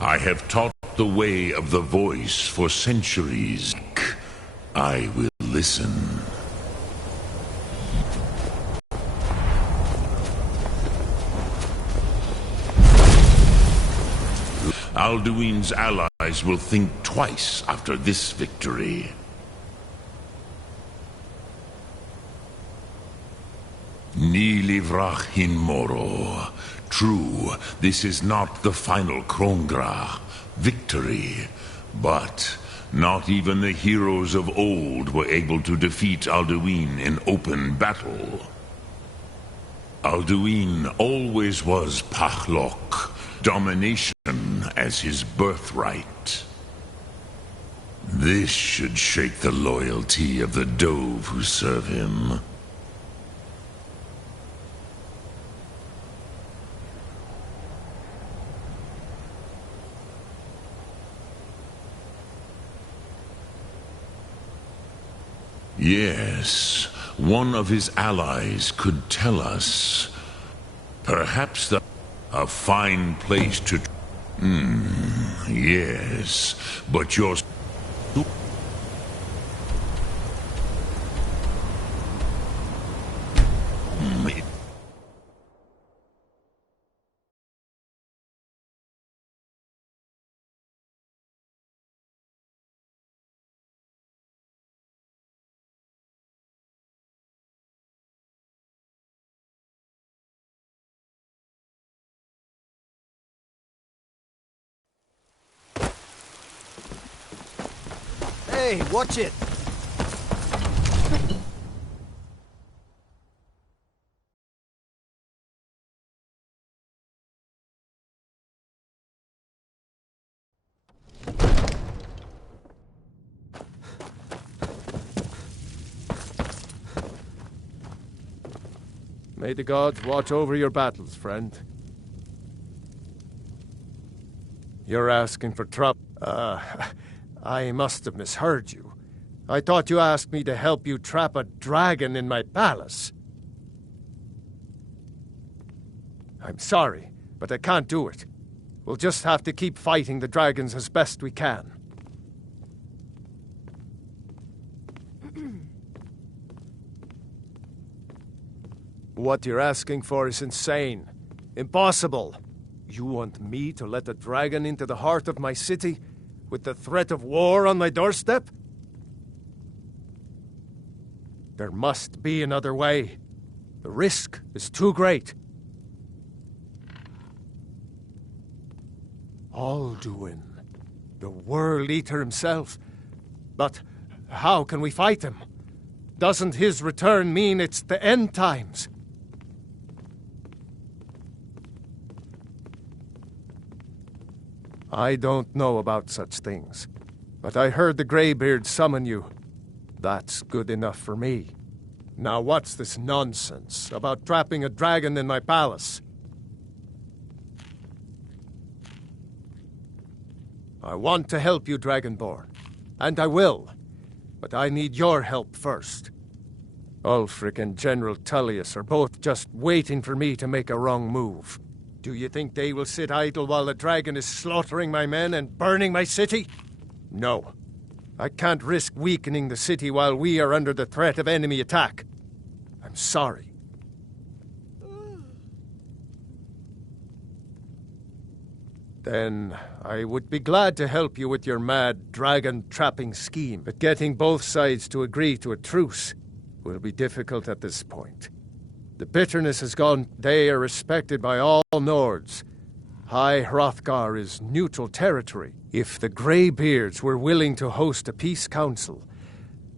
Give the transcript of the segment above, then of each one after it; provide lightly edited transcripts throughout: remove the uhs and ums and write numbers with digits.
I have taught the way of the voice for centuries. I will listen. Alduin's allies will think twice after this victory. Ni livrach hin moro. True, this is not the final Krongra victory, but not even the heroes of old were able to defeat Alduin in open battle. Alduin always was Pachlok, domination as his birthright. This should shake the loyalty of the Dove who serve him. Yes, one of his allies could tell us. Perhaps a fine place to... yes, but you're... Hey, watch it! May the gods watch over your battles, friend. You're asking for trouble. I must have misheard you. I thought you asked me to help you trap a dragon in my palace. I'm sorry, but I can't do it. We'll just have to keep fighting the dragons as best we can. What you're asking for is insane. Impossible. You want me to let a dragon into the heart of my city, with the threat of war on my doorstep? There must be another way. The risk is too great. Alduin, the World Eater himself. But how can we fight him? Doesn't his return mean it's the end times? I don't know about such things, but I heard the Greybeard summon you. That's good enough for me. Now what's this nonsense about trapping a dragon in my palace? I want to help you, Dragonborn, and I will, but I need your help first. Ulfric and General Tullius are both just waiting for me to make a wrong move. Do you think they will sit idle while the dragon is slaughtering my men and burning my city? No. I can't risk weakening the city while we are under the threat of enemy attack. I'm sorry. Then I would be glad to help you with your mad dragon-trapping scheme, but getting both sides to agree to a truce will be difficult at this point. The bitterness has gone. They are respected by all Nords. High Hrothgar is neutral territory. If the Greybeards were willing to host a peace council,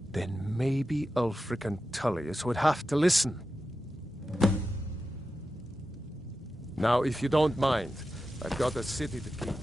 then maybe Ulfric and Tullius would have to listen. Now, if you don't mind, I've got a city to keep.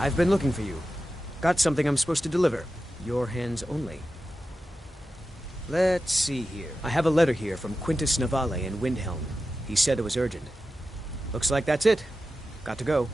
I've been looking for you. Got something I'm supposed to deliver. Your hands only. Let's see here. I have a letter here from Quintus Navale in Windhelm. He said it was urgent. Looks like that's it. Got to go.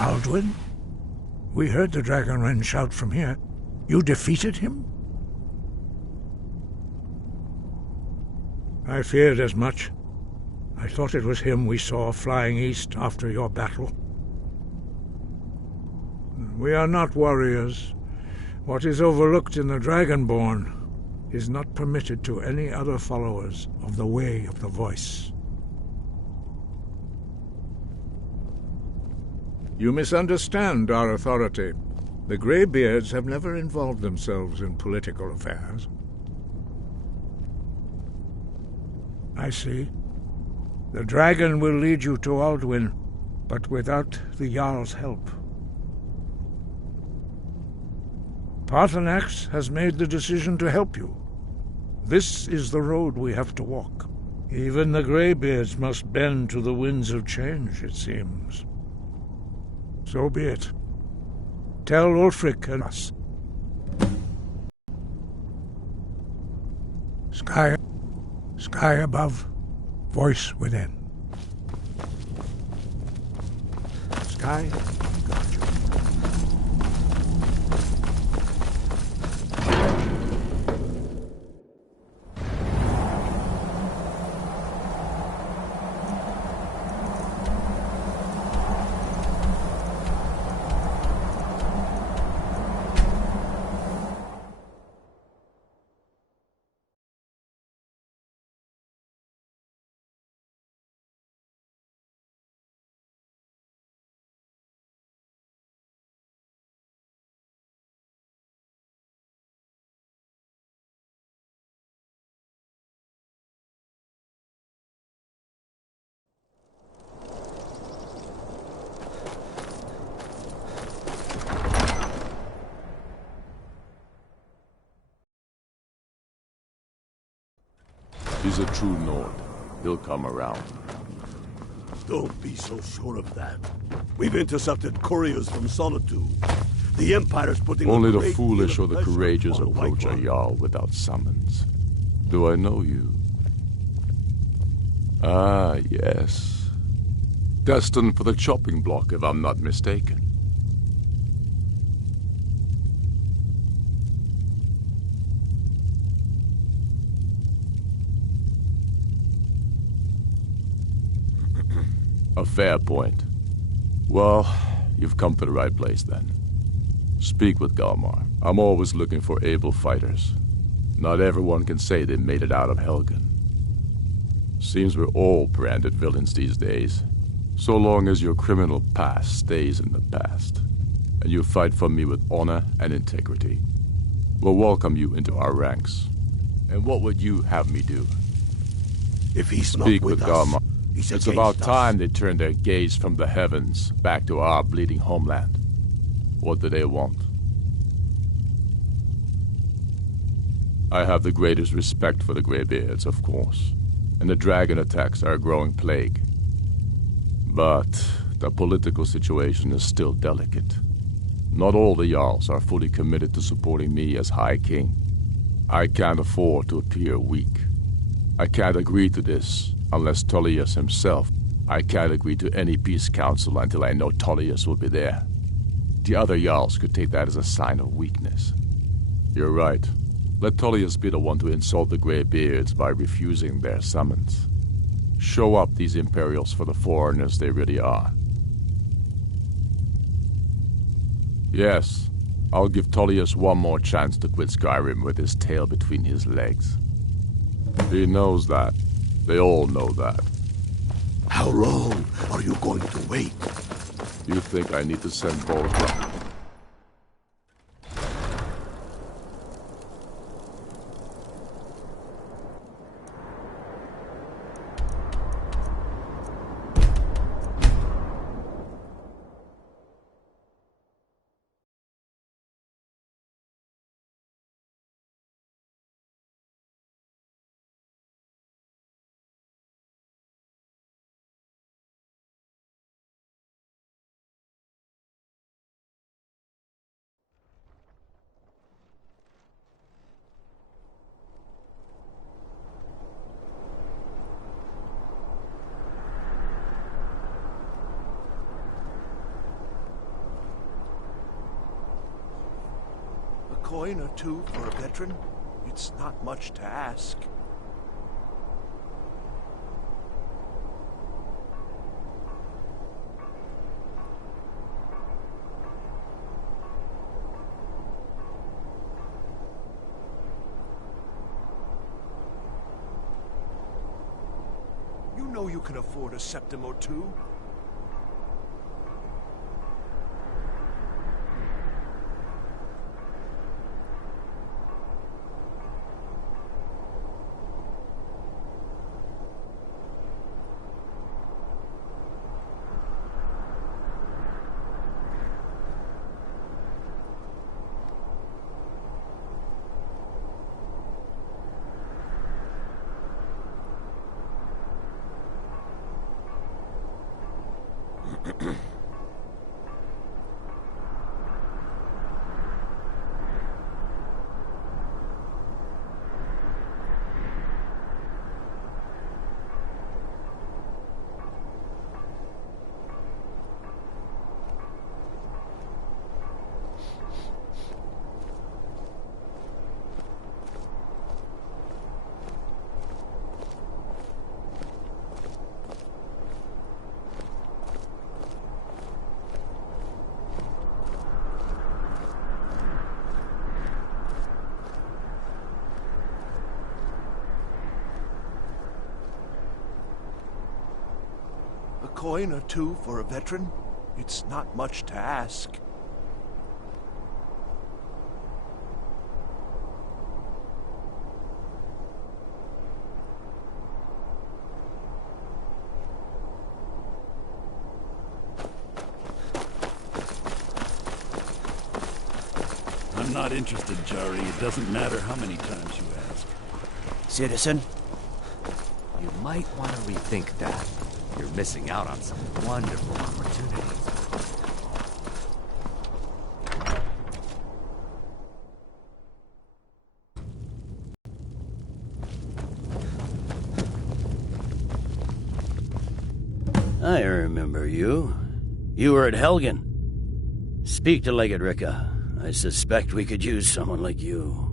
Aldwin? We heard the Dragonren shout from here. You defeated him? I feared as much. I thought it was him we saw flying east after your battle. We are not warriors. What is overlooked in the Dragonborn is not permitted to any other followers of the Way of the Voice. You misunderstand our authority. The Greybeards have never involved themselves in political affairs. I see. The dragon will lead you to Aldwin, but without the Jarl's help. Paarthurnax has made the decision to help you. This is the road we have to walk. Even the Greybeards must bend to the winds of change, it seems. So be it. Tell Ulfric and us. Sky above, voice within. Sky, got you. He's a true Nord. He'll come around. Don't be so sure of that. We've intercepted couriers from Solitude. The Empire's putting Only a the great foolish deal or of the pressure courageous on White approach a One. Jarl without summons. Do I know you? Ah, yes. Destined for the chopping block, if I'm not mistaken. A fair point. Well, you've come to the right place then. Speak with Galmar. I'm always looking for able fighters. Not everyone can say they made it out of Helgen. Seems we're all branded villains these days. So long as your criminal past stays in the past, and you fight for me with honor and integrity, we'll welcome you into our ranks. And what would you have me do? If he's not Speak with with us, Galmar. he's It's against about us. time they turned their gaze from the heavens back to our bleeding homeland. What do they want? I have the greatest respect for the Greybeards, of course, and the dragon attacks are a growing plague. But the political situation is still delicate. Not all the Jarls are fully committed to supporting me as High King. I can't afford to appear weak. I can't agree to this unless Tullius himself. I can't agree to any peace council until I know Tullius will be there. The other Jarls could take that as a sign of weakness. You're right. Let Tullius be the one to insult the Greybeards by refusing their summons. Show up these Imperials for the foreigners they really are. Yes, I'll give Tullius one more chance to quit Skyrim with his tail between his legs. He knows that. They all know that. How long are you going to wait? You think I need to send Bolgra? A coin or two for a veteran? It's not much to ask. You know you can afford a septim or two. A coin or two for a veteran? It's not much to ask. I'm not interested, Jari. It doesn't matter how many times you ask. Citizen? You might want to rethink that. You're missing out on some wonderful opportunities. I remember you. You were at Helgen. Speak to Legate Ricca. I suspect we could use someone like you.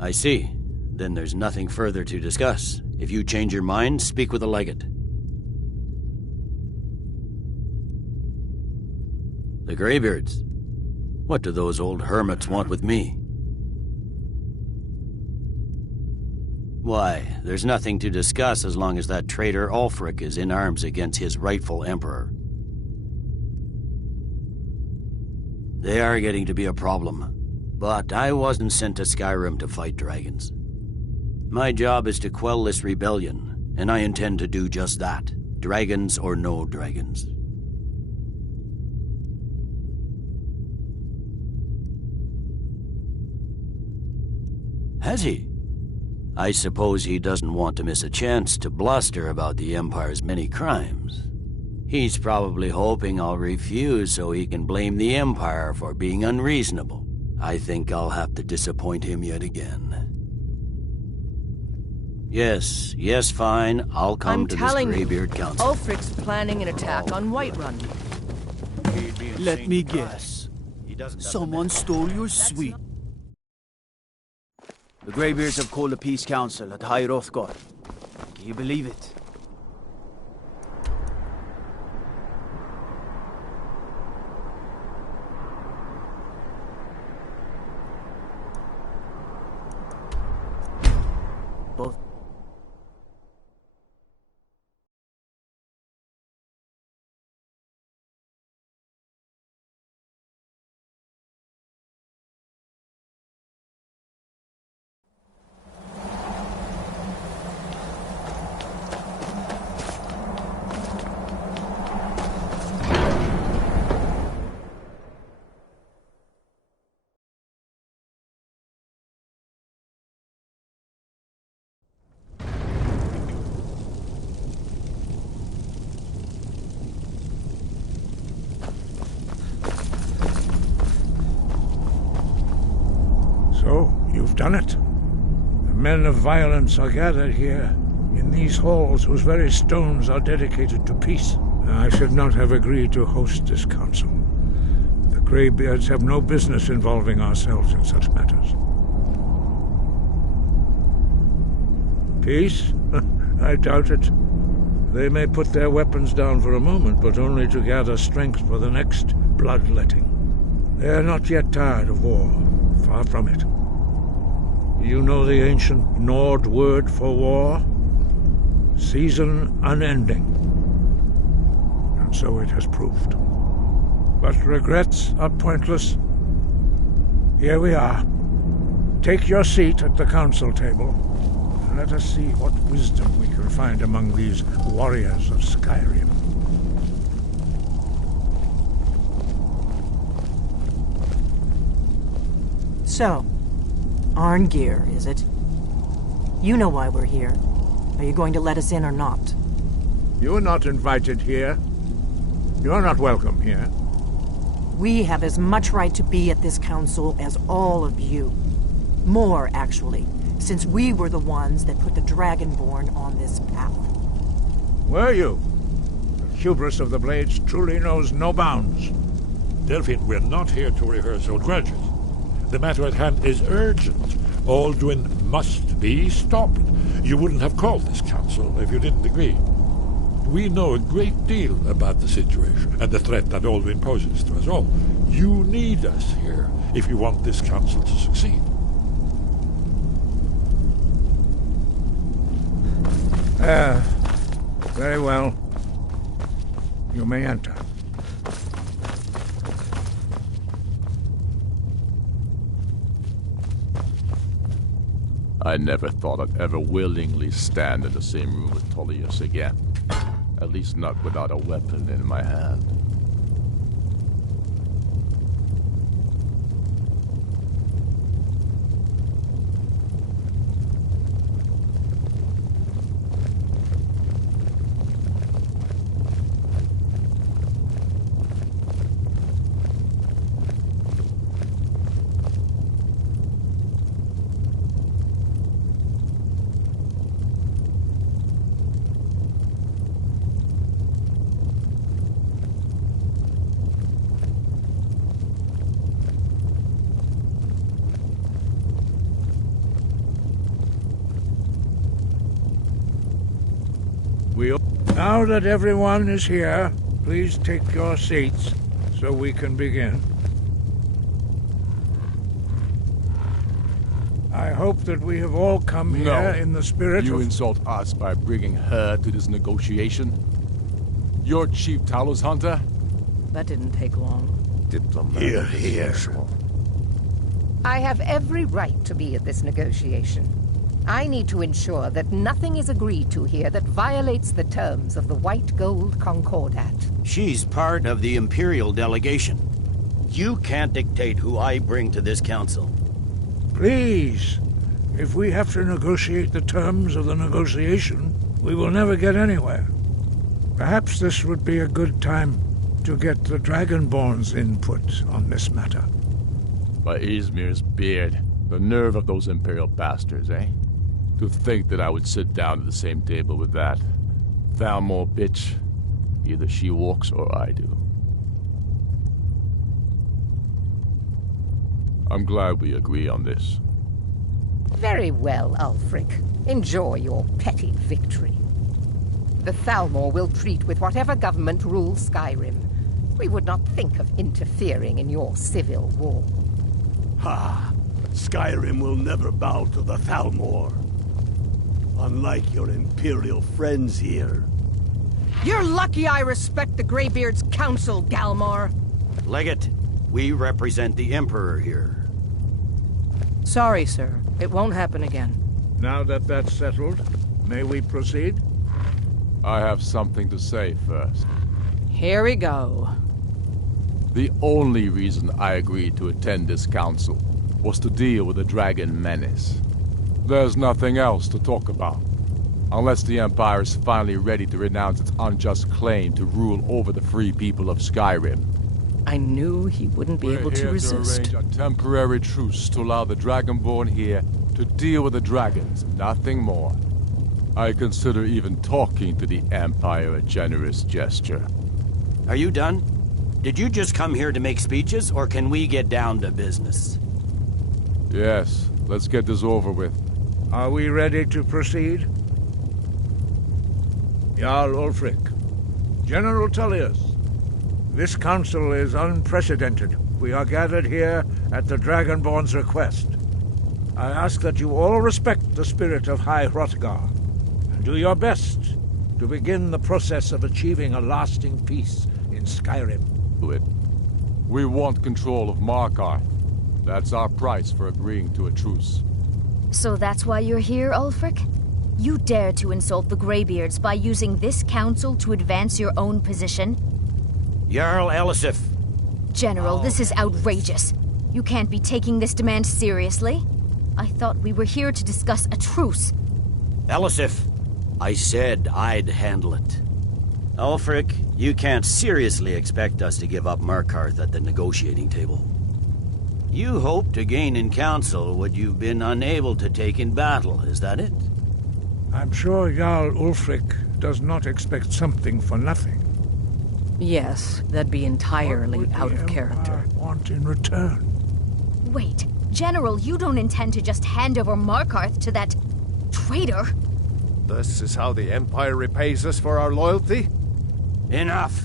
I see. Then there's nothing further to discuss. If you change your mind, speak with the Legate. The Greybeards. What do those old hermits want with me? Why, there's nothing to discuss as long as that traitor Ulfric is in arms against his rightful emperor. They are getting to be a problem, but I wasn't sent to Skyrim to fight dragons. My job is to quell this rebellion, and I intend to do just that, dragons or no dragons. Has he? I suppose he doesn't want to miss a chance to bluster about the Empire's many crimes. He's probably hoping I'll refuse so he can blame the Empire for being unreasonable. I think I'll have to disappoint him yet again. Yes, fine. I'll come to this Greybeard Council. Ulfric's planning an attack on Whiterun. Let me guess. Someone stole your suite. The Greybeards have called a peace council at High Hrothgar. Can you believe it? Both. So, you've done it. The men of violence are gathered here, in these halls whose very stones are dedicated to peace. I should not have agreed to host this council. The Greybeards have no business involving ourselves in such matters. Peace? I doubt it. They may put their weapons down for a moment, but only to gather strength for the next bloodletting. They are not yet tired of war. Far from it. You know the ancient Nord word for war? Season unending. And so it has proved. But regrets are pointless. Here we are. Take your seat at the council table, and let us see what wisdom we can find among these warriors of Skyrim. So, Arngeir, is it? You know why we're here. Are you going to let us in or not? You are not invited here. You are not welcome here. We have as much right to be at this council as all of you. More, actually, since we were the ones that put the Dragonborn on this path. Were you? The hubris of the Blades truly knows no bounds. Delphine, we're not here to rehearse old grudges. The matter at hand is urgent. Alduin must be stopped. You wouldn't have called this council if you didn't agree. We know a great deal about the situation and the threat that Alduin poses to us all. You need us here if you want this council to succeed. Very well. You may enter. I never thought I'd ever willingly stand in the same room with Tullius again. At least not without a weapon in my hand. Now that everyone is here, please take your seats so we can begin. I hope that we have all come here in the spirit You of... insult us by bringing her to this negotiation? You're Chief Talos Hunter? That didn't take long. Here, here. I have every right to be at this negotiation. I need to ensure that nothing is agreed to here that violates the terms of the White Gold Concordat. She's part of the Imperial delegation. You can't dictate who I bring to this council. Please, if we have to negotiate the terms of the negotiation, we will never get anywhere. Perhaps this would be a good time to get the Dragonborn's input on this matter. By Izmir's beard, the nerve of those Imperial bastards, eh? To think that I would sit down at the same table with that Thalmor bitch. Either she walks or I do. I'm glad we agree on this. Very well, Ulfric. Enjoy your petty victory. The Thalmor will treat with whatever government rules Skyrim. We would not think of interfering in your civil war. Ha! Skyrim will never bow to the Thalmor. Unlike your Imperial friends here. You're lucky I respect the Greybeard's counsel, Galmar. Legate, we represent the Emperor here. Sorry, sir. It won't happen again. Now that that's settled, may we proceed? I have something to say first. Here we go. The only reason I agreed to attend this council was to deal with the dragon menace. There's nothing else to talk about. Unless the Empire is finally ready to renounce its unjust claim to rule over the free people of Skyrim. I knew he wouldn't be able to resist. We're here to arrange a temporary truce to allow the Dragonborn here to deal with the dragons, nothing more. I consider even talking to the Empire a generous gesture. Are you done? Did you just come here to make speeches, or can we get down to business? Yes, let's get this over with. Are we ready to proceed? Jarl Ulfric, General Tullius, this council is unprecedented. We are gathered here at the Dragonborn's request. I ask that you all respect the spirit of High Hrothgar, and do your best to begin the process of achieving a lasting peace in Skyrim. We want control of Markarth. That's our price for agreeing to a truce. So that's why you're here, Ulfric? You dare to insult the Greybeards by using this council to advance your own position? Jarl Elisif. General, this is outrageous. You can't be taking this demand seriously. I thought we were here to discuss a truce. Elisif, I said I'd handle it. Ulfric, you can't seriously expect us to give up Markarth at the negotiating table. You hope to gain in council what you've been unable to take in battle, is that it? I'm sure Jarl Ulfric does not expect something for nothing. Yes, that'd be entirely out of character. Want in return? Wait, General, you don't intend to just hand over Markarth to that traitor? This is how the Empire repays us for our loyalty? Enough.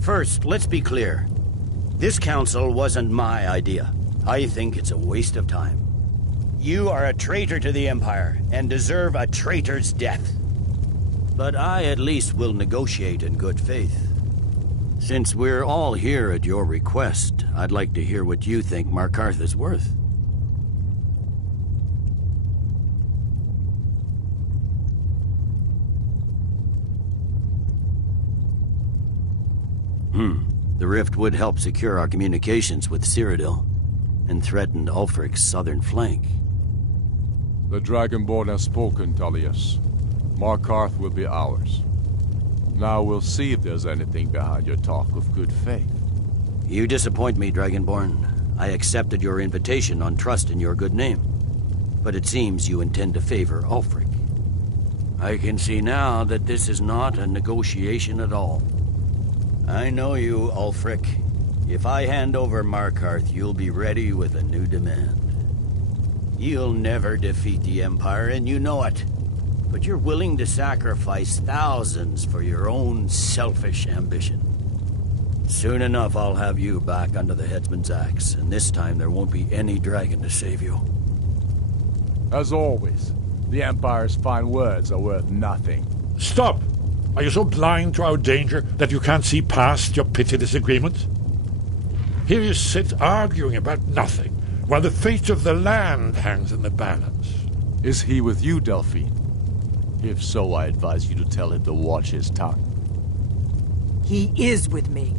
First, let's be clear. This council wasn't my idea. I think it's a waste of time. You are a traitor to the Empire and deserve a traitor's death. But I at least will negotiate in good faith. Since we're all here at your request, I'd like to hear what you think Markarth is worth. The rift would help secure our communications with Cyrodiil and threatened Ulfric's southern flank. The Dragonborn has spoken, Tullius. Markarth will be ours. Now we'll see if there's anything behind your talk of good faith. You disappoint me, Dragonborn. I accepted your invitation on trust in your good name. But it seems you intend to favor Ulfric. I can see now that this is not a negotiation at all. I know you, Ulfric. If I hand over Markarth, you'll be ready with a new demand. You'll never defeat the Empire, and you know it. But you're willing to sacrifice thousands for your own selfish ambition. Soon enough, I'll have you back under the headsman's axe, and this time there won't be any dragon to save you. As always, the Empire's fine words are worth nothing. Stop! Are you so blind to our danger that you can't see past your petty disagreements? Here you sit arguing about nothing, while the fate of the land hangs in the balance. Is he with you, Delphine? If so, I advise you to tell him to watch his tongue. He is with me.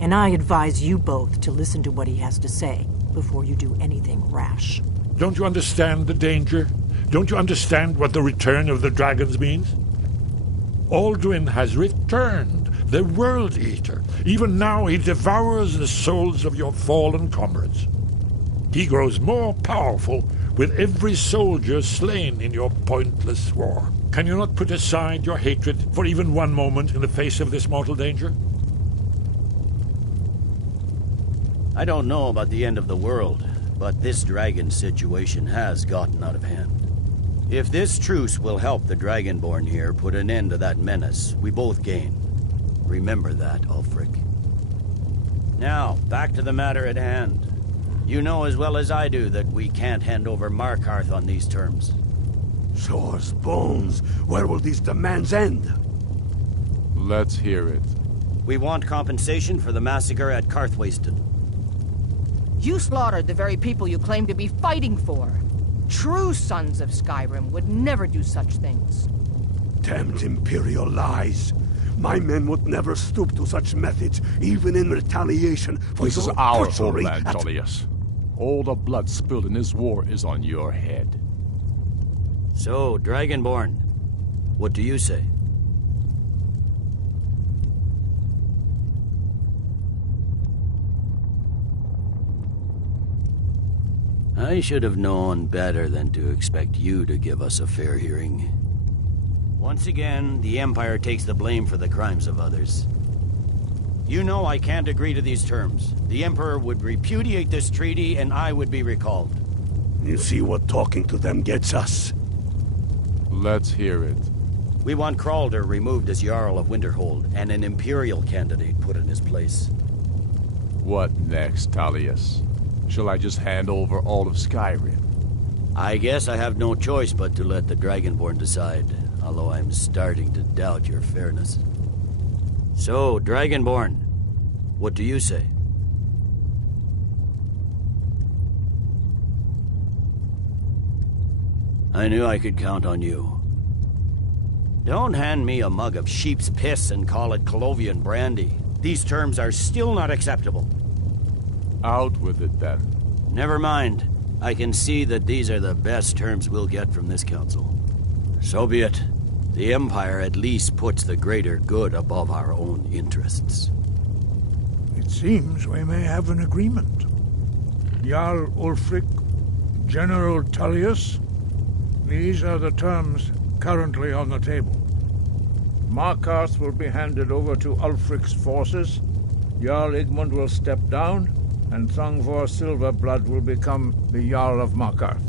And I advise you both to listen to what he has to say before you do anything rash. Don't you understand the danger? Don't you understand what the return of the dragons means? Alduin has returned, the World Eater. Even now he devours the souls of your fallen comrades. He grows more powerful with every soldier slain in your pointless war. Can you not put aside your hatred for even one moment in the face of this mortal danger? I don't know about the end of the world, but this dragon situation has gotten out of hand. If this truce will help the Dragonborn here put an end to that menace, we both gain. Remember that, Ulfric. Now, back to the matter at hand. You know as well as I do that we can't hand over Markarth on these terms. Shores, bones, where will these demands end? Let's hear it. We want compensation for the massacre at Karthwasten. You slaughtered the very people you claim to be fighting for. True sons of Skyrim would never do such things. Damned Imperial lies. My men would never stoop to such methods, even in retaliation for this is your our butchery homeland, Tullius. All the blood spilled in this war is on your head. So, Dragonborn, what do you say? I should have known better than to expect you to give us a fair hearing. Once again, the Empire takes the blame for the crimes of others. You know I can't agree to these terms. The Emperor would repudiate this treaty, and I would be recalled. You see what talking to them gets us? Let's hear it. We want Kralder removed as Jarl of Winterhold, and an Imperial candidate put in his place. What next, Tullius? Shall I just hand over all of Skyrim? I guess I have no choice but to let the Dragonborn decide, although I'm starting to doubt your fairness. So, Dragonborn, what do you say? I knew I could count on you. Don't hand me a mug of sheep's piss and call it Colovian brandy. These terms are still not acceptable. Out with it, then. Never mind. I can see that these are the best terms we'll get from this council. So be it. The Empire at least puts the greater good above our own interests. It seems we may have an agreement. Jarl Ulfric, General Tullius, these are the terms currently on the table. Markarth will be handed over to Ulfric's forces, Jarl Igmund will step down, and Thungvor Silverblood will become the Jarl of Markarth.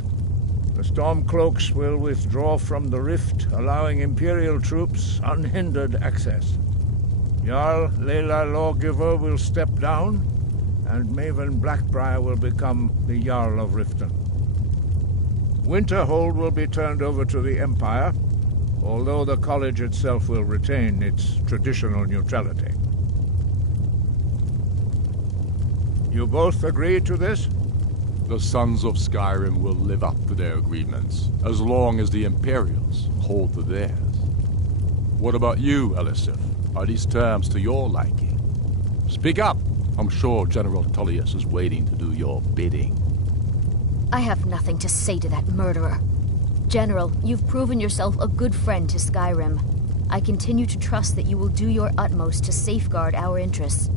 The Stormcloaks will withdraw from the rift, allowing Imperial troops unhindered access. Jarl Leila Lawgiver will step down, and Maven Blackbriar will become the Jarl of Riften. Winterhold will be turned over to the Empire, although the college itself will retain its traditional neutrality. You both agree to this? The Sons of Skyrim will live up to their agreements, as long as the Imperials hold to theirs. What about you, Elisif? Are these terms to your liking? Speak up! I'm sure General Tullius is waiting to do your bidding. I have nothing to say to that murderer. General, you've proven yourself a good friend to Skyrim. I continue to trust that you will do your utmost to safeguard our interests.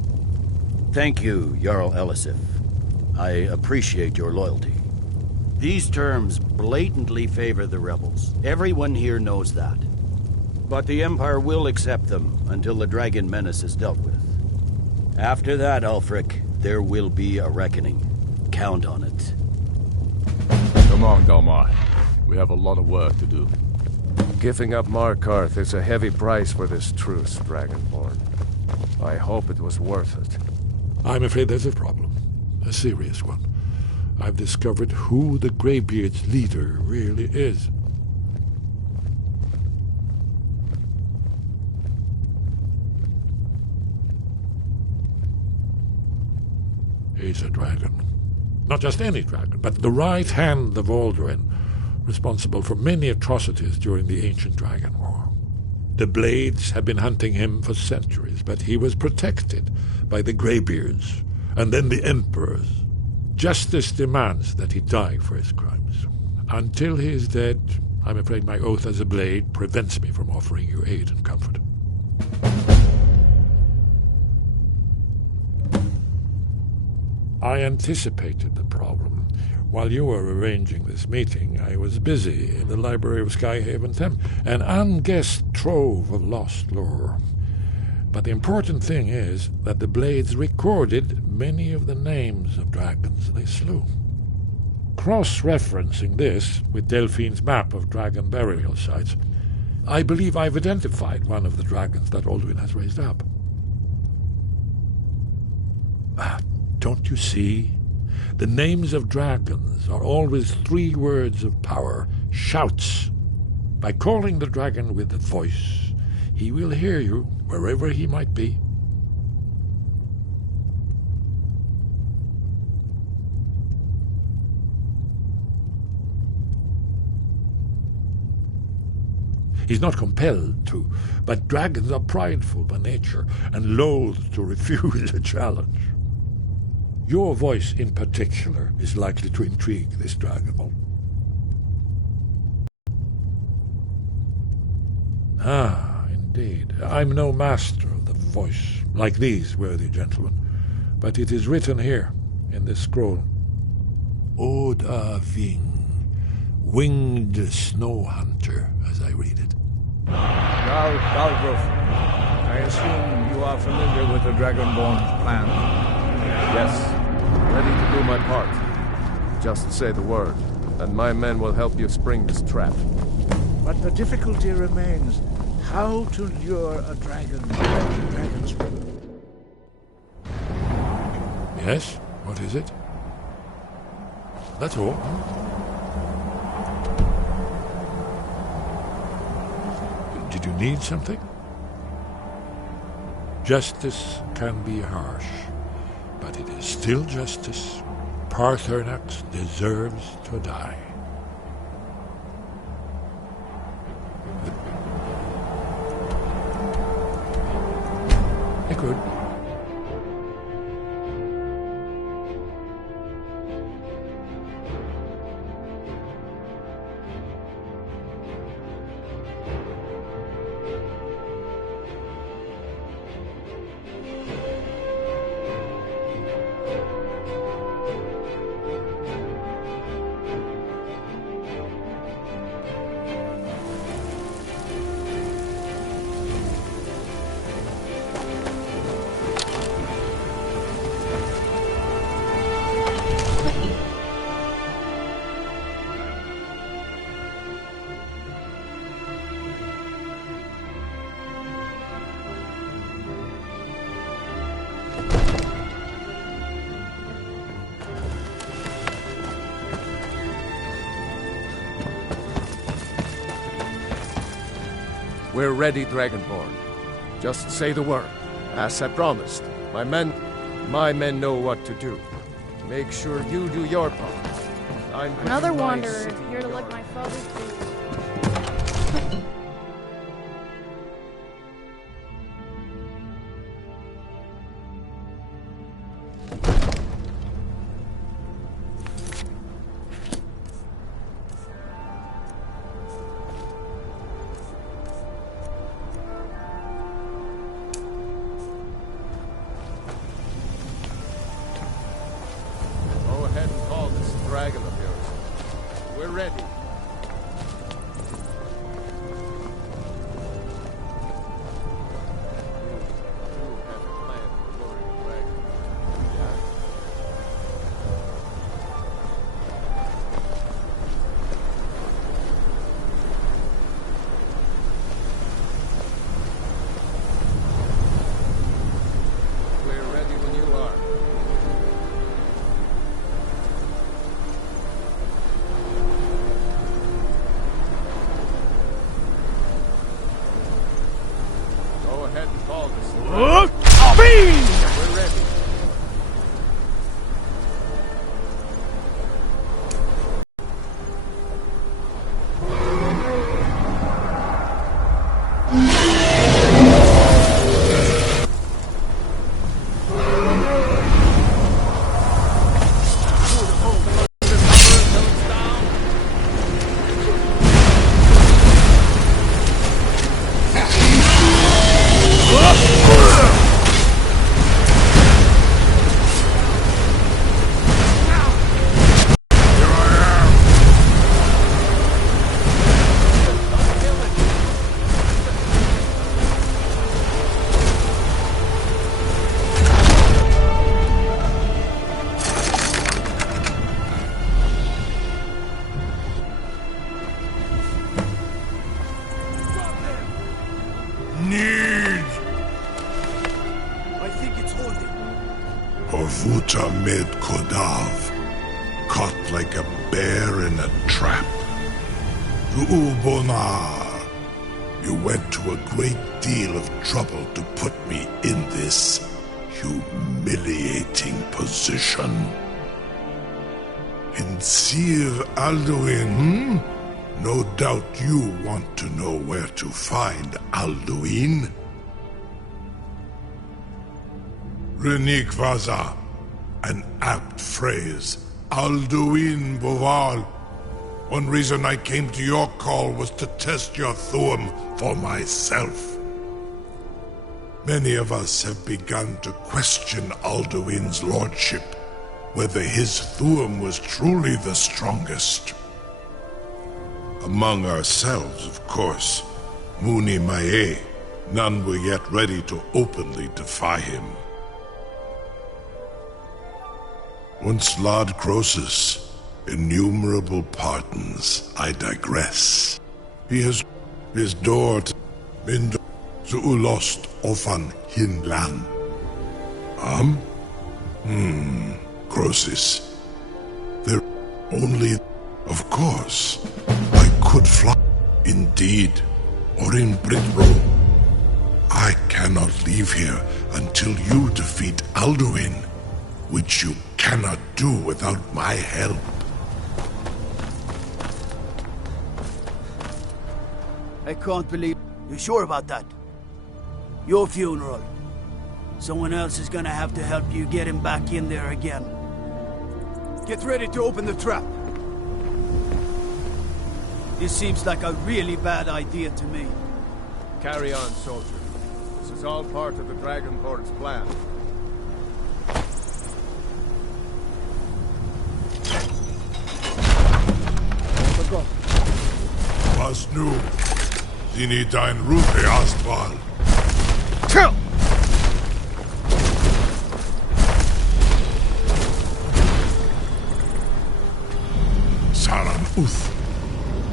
Thank you, Jarl Elisif. I appreciate your loyalty. These terms blatantly favor the rebels. Everyone here knows that. But the Empire will accept them until the dragon menace is dealt with. After that, Ulfric, there will be a reckoning. Count on it. Come on, Galmar. We have a lot of work to do. Giving up Markarth is a heavy price for this truce, Dragonborn. I hope it was worth it. I'm afraid there's a problem. A serious one. I've discovered who the Greybeard's leader really is. He's a dragon. Not just any dragon, but the right hand of Alduin, responsible for many atrocities during the Ancient Dragon War. The Blades have been hunting him for centuries, but he was protected by the Greybeards, and then the Emperors. Justice demands that he die for his crimes. Until he is dead, I'm afraid my oath as a Blade prevents me from offering you aid and comfort. I anticipated the problem. While you were arranging this meeting, I was busy in the library of Skyhaven Temp, an unguessed trove of lost lore. But the important thing is that the Blades recorded many of the names of dragons they slew. Cross-referencing this with Delphine's map of dragon burial sites, I believe I've identified one of the dragons that Alduin has raised up. Don't you see? The names of dragons are always 3 words of power, shouts. By calling the dragon with the voice, he will hear you wherever he might be. He's not compelled to, but dragons are prideful by nature and loath to refuse a challenge. Your voice in particular is likely to intrigue this dragon. Ah, indeed. I'm no master of the voice, like these worthy gentlemen, but it is written here, in this scroll. Oda Ving, winged snow hunter, as I read it. Galgruf, I assume you are familiar with the Dragonborn's plan? Yes, ready to do my part. Just say the word, and my men will help you spring this trap. But the difficulty remains how to lure a dragon to the dragon's room. Yes? What is it? That's all. Did you need something? Justice can be harsh, but it is still justice. Paarthurnax deserves to die. Good. We're ready, Dragonborn. Just say the word. As I promised, my men know what to do. Make sure you do your part. I'm another wanderer, here to lick my father's feet. ahead and call this. We're ready. I think it's holding. Orvuta med Kodav, caught like a bear in a trap. Lu'ubonar, you went to a great deal of trouble to put me in this humiliating position. Insir Alduin, No doubt you want to know where to find Alduin. Renikvaza, an apt phrase. Alduin Boval. One reason I came to your call was to test your Thuum for myself. Many of us have begun to question Alduin's lordship, whether his Thuum was truly the strongest. Among ourselves, of course, Muni Mae, none were yet ready to openly defy him. Once Lord Croesus, innumerable pardons, I digress. He has his door to Mindo Zuulost Ofan Hinlan. Croesus. There only, of course, I could fly. Indeed, or in Britbro. I cannot leave here until you defeat Alduin, which you cannot do without my help. I can't believe... You sure about that? Your funeral. Someone else is gonna have to help you get him back in there again. Get ready to open the trap. This seems like a really bad idea to me. Carry on, soldier. This is all part of the Dragonborn's plan. Was nu, Zini dein Rufe Astval. Chill! Saran Uth,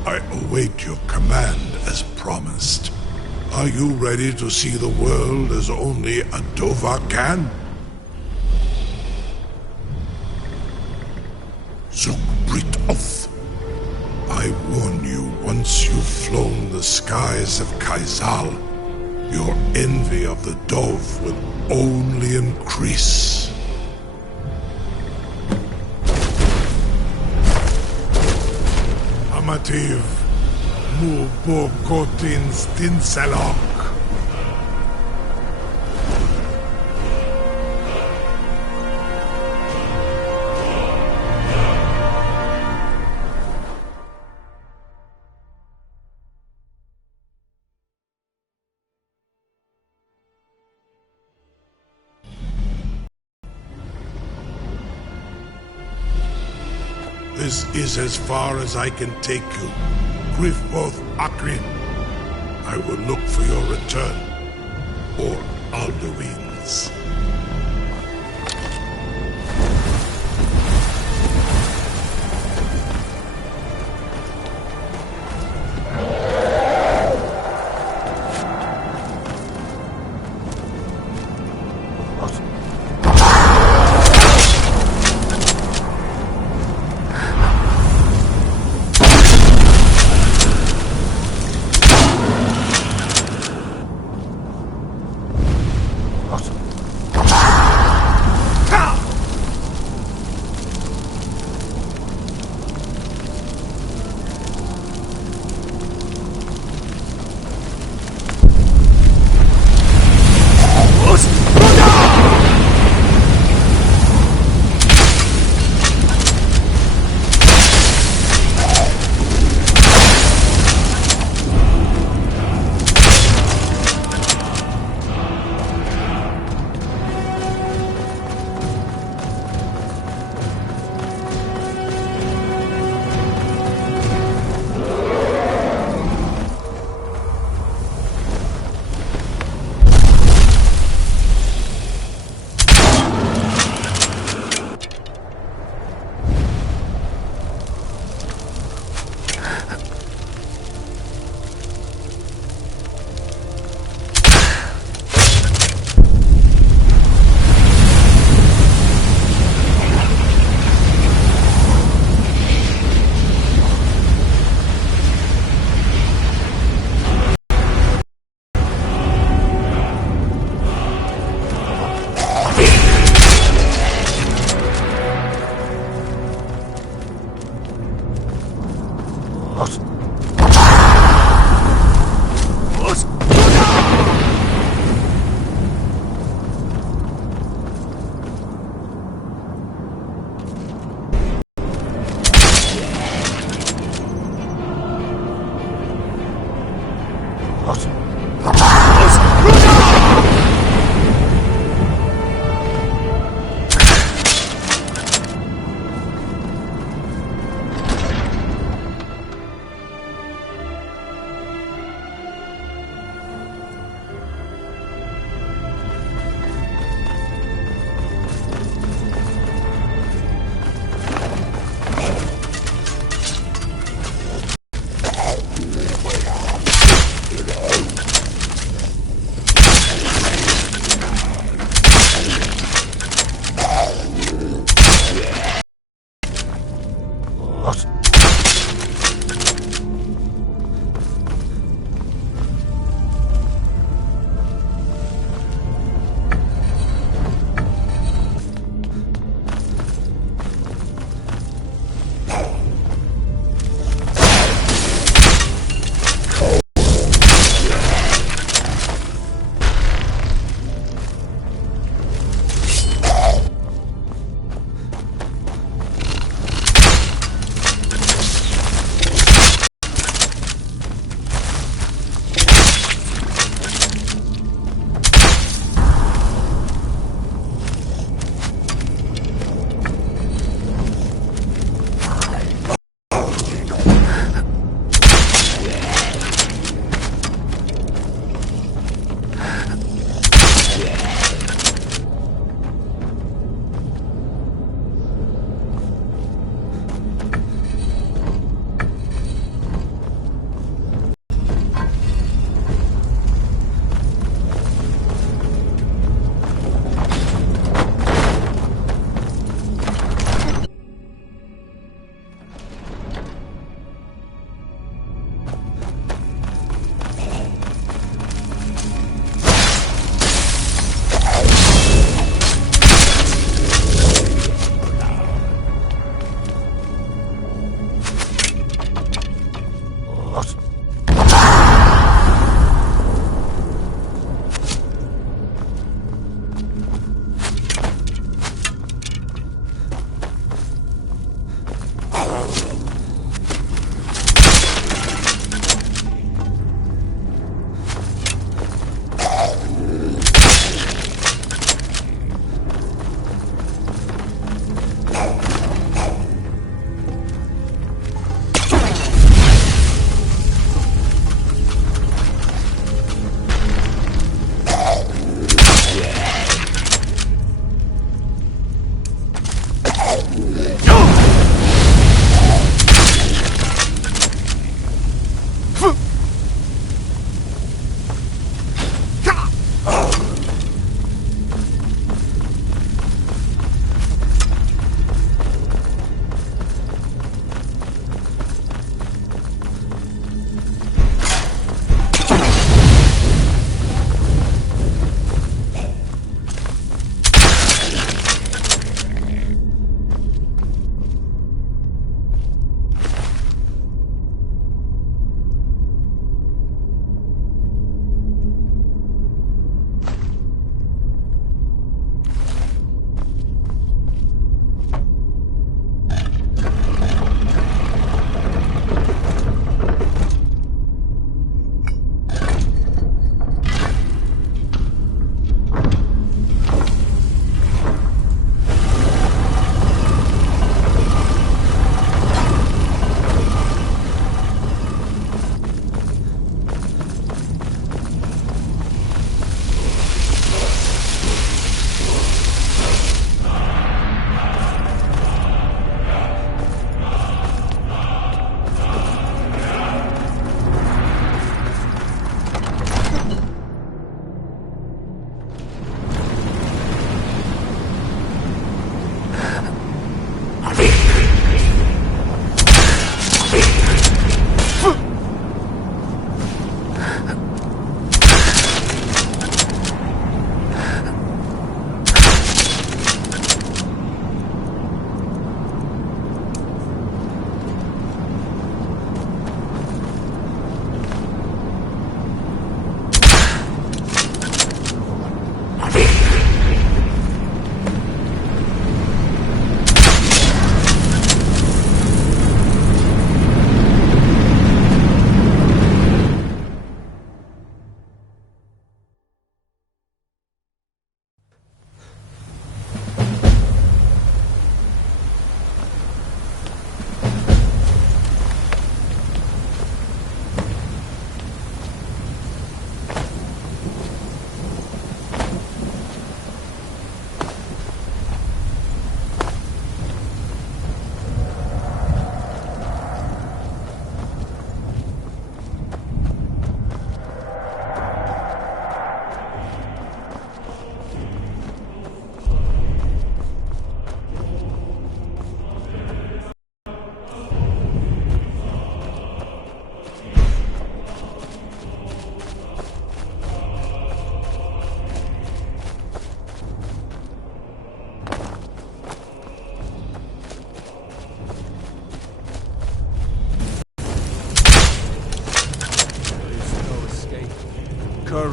I await your command as promised. Are you ready to see the world as only a Dova can? Zugbrit Oth, I warn you, once you've flown the skies of Kaizal, your envy of the Dove will only increase. Amativ, Mubokotin Stinselok. This is as far as I can take you. Griffboth Akrin. I will look for your return. Or Alduin's.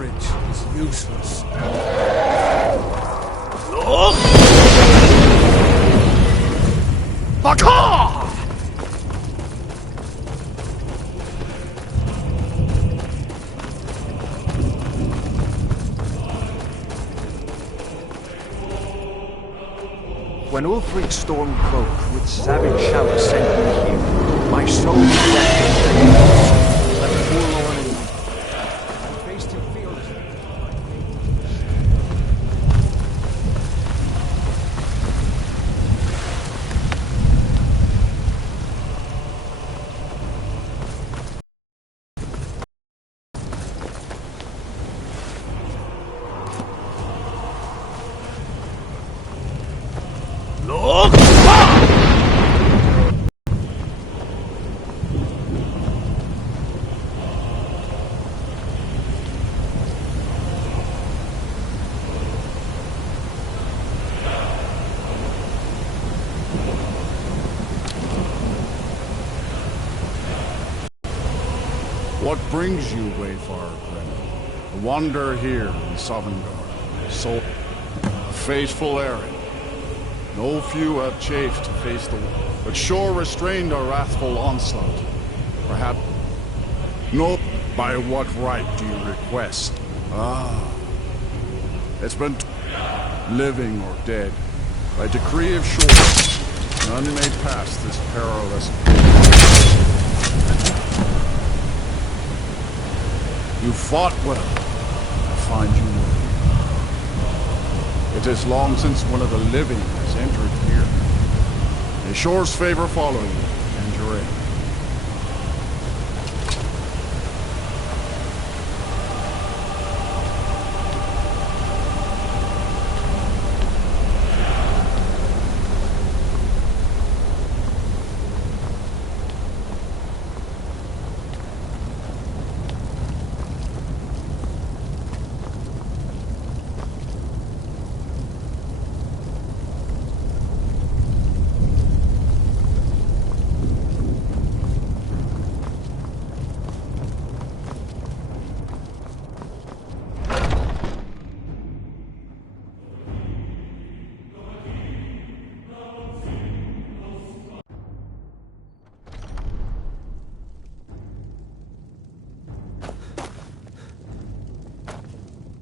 courage is useless. Baka! When Ulfric Stormcloak with savage shout sent me here, my soul left forlorn and faced him fearlessly. What brings you, wayfarer Gren? To wander here in Sovngarde, so a fateful errand. No few have chafed to face the war, but sure restrained a wrathful onslaught. Perhaps... No, by what right do you request? Ah, it's been living or dead. By decree of shore, none may pass this perilous... You fought well. I find you worthy. It is long since one of the living has entered here. May shore's favor follow you, and your end.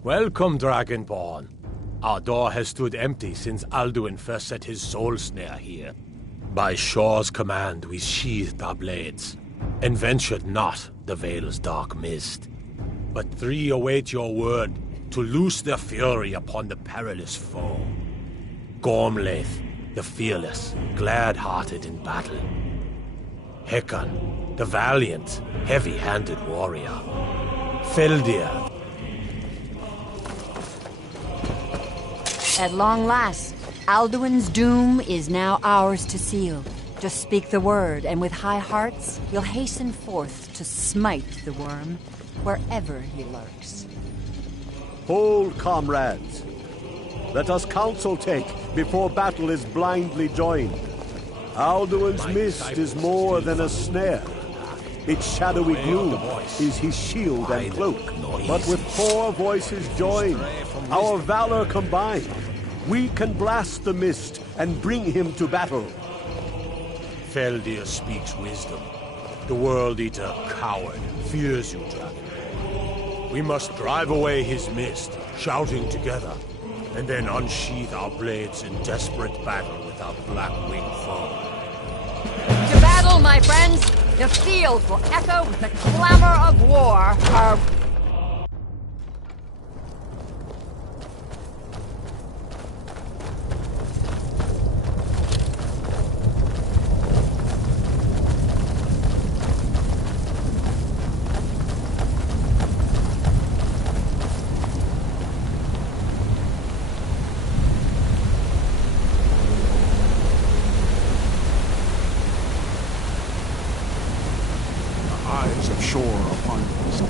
Welcome, Dragonborn. Our door has stood empty since Alduin first set his soul snare here. By Shore's command, we sheathed our blades, and ventured not the Vale's dark mist. But three await your word to loose their fury upon the perilous foe. Gormlaith, the fearless, glad-hearted in battle. Hekon, the valiant, heavy-handed warrior. Feldir. At long last, Alduin's doom is now ours to seal. Just speak the word, and with high hearts, you'll hasten forth to smite the worm wherever he lurks. Hold, comrades. Let us counsel take before battle is blindly joined. Alduin's mist is more than a snare. Its shadowy gloom is his shield and cloak. But with 4 voices joined, our valor combined, we can blast the mist and bring him to battle. Feldir speaks wisdom. The World Eater, coward, fears you, Dragon. We must drive away his mist, shouting together, and then unsheath our blades in desperate battle with our black-winged foe. To battle, my friends! The field will echo with the clamor of war. Our... Eyes of shore upon us.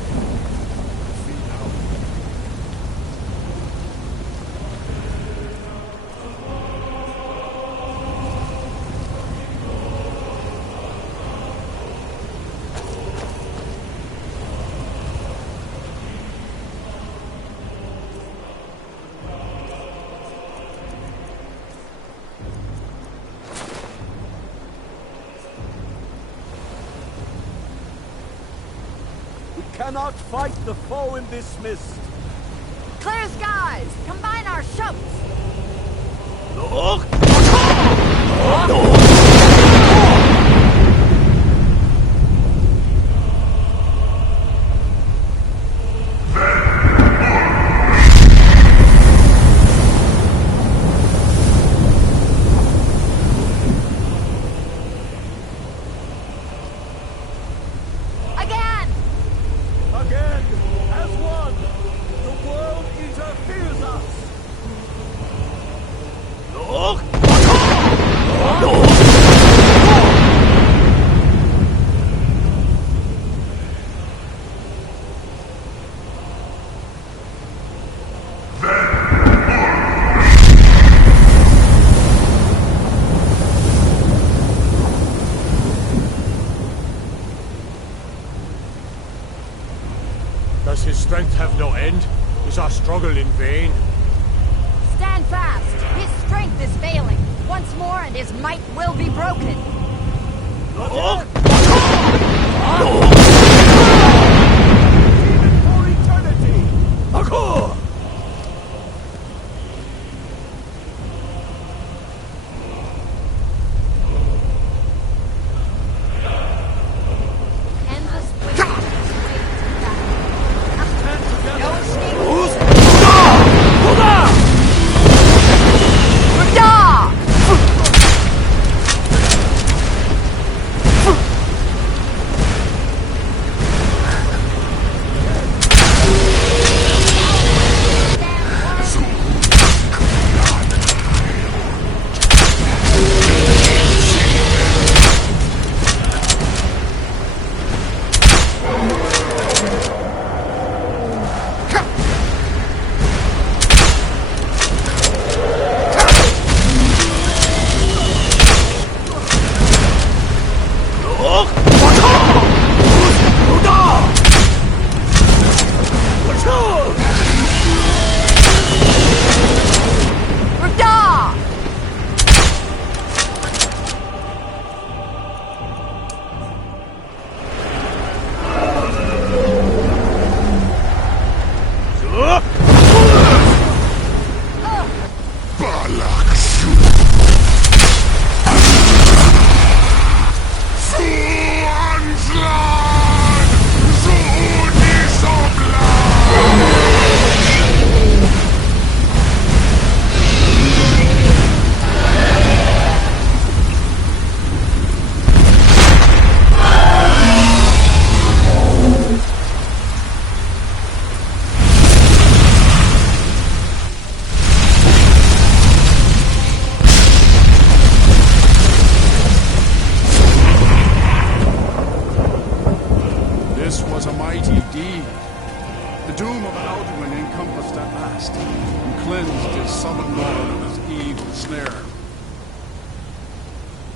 cannot fight the foe in this mist. Clear skies! Combine our shouts! Look! Again, as one, the world eater fears us. Look! Does his strength have no end? Is our struggle in vain? Stand fast! His strength is failing. Once more and his might will be broken. Even for eternity! Parkour! Was a mighty deed. The doom of an Alduin encompassed at last, and cleansed his summoned lord of his evil snare.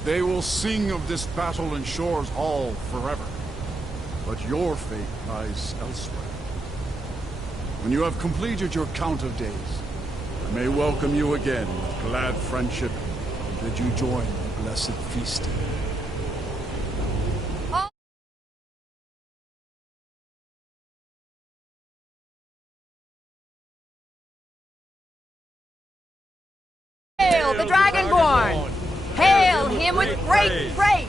They will sing of this battle in Shore's Hall forever, but your fate lies elsewhere. When you have completed your count of days, I may welcome you again with glad friendship, and bid you join the blessed feasting. Hail the Dragonborn! Hail him with great praise!